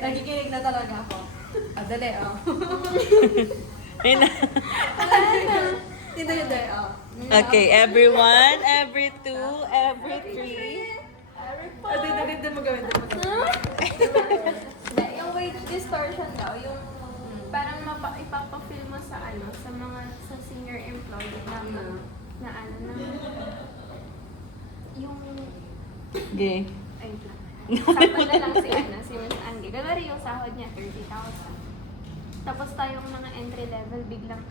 Nakikinig na talaga ako. Ah, dali, oh. Ayun na. Hindi, hindi, oh. Okay, everyone, every two, every three. Ah, hindi mo gawin, hindi mo gawin. Hindi, yung wage distortion daw, yung parang ipapafeel mo sa ano, sa mga sa senior employee na ano na yung Okay. ay lang. Sample na lang si Miss Andy. Galari yung sahod niya 30,000. Tapos tayong mga entry level biglang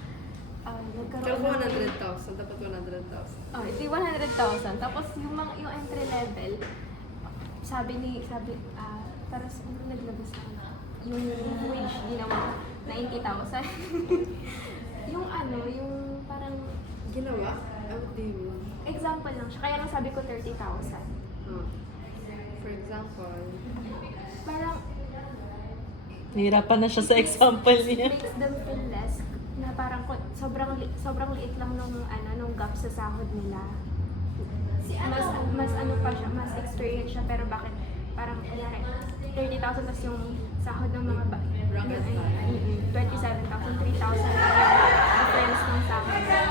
Pero nagkaroon 100,000, dapat 100,000. Oh, iti 100,000. Tapos yung entry level, sabi tapos naglabas na yung wage ginawa 90,000. yung ano, yung parang Ginawa? What do you mean? example lang siya. Kaya lang sabi ko 30,000. Oh. For example, Parang Nahirapan na siya sa example niya. makes them feel less na parang sobrang liit lang nung gap sa sahod nila. Mas ano pa siya, mas experience siya, pero bakit parang kunyari 30,000 tas yung sahod ng mga Bracket pa. 27,000, 3,000 lang yung difference ng sahod nila.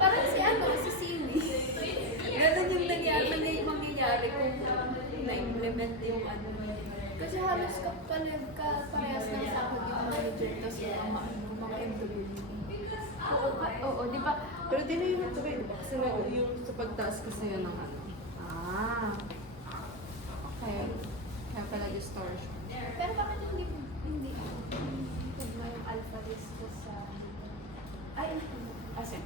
Parang si ano, si Simi. Ganun yung mangyayari kung na-implement yung ano. Kasi halos parehas ng sahod yung manager tapos yung mga employee. Oo, di ba? pero di na yun ito ba? Kasi yung sa pagtaas kasi yun ng ano. Ah. Okay. Kaya pala distortion. Pero bakit hindi pag may alpha risk sa... Ay, Kasi,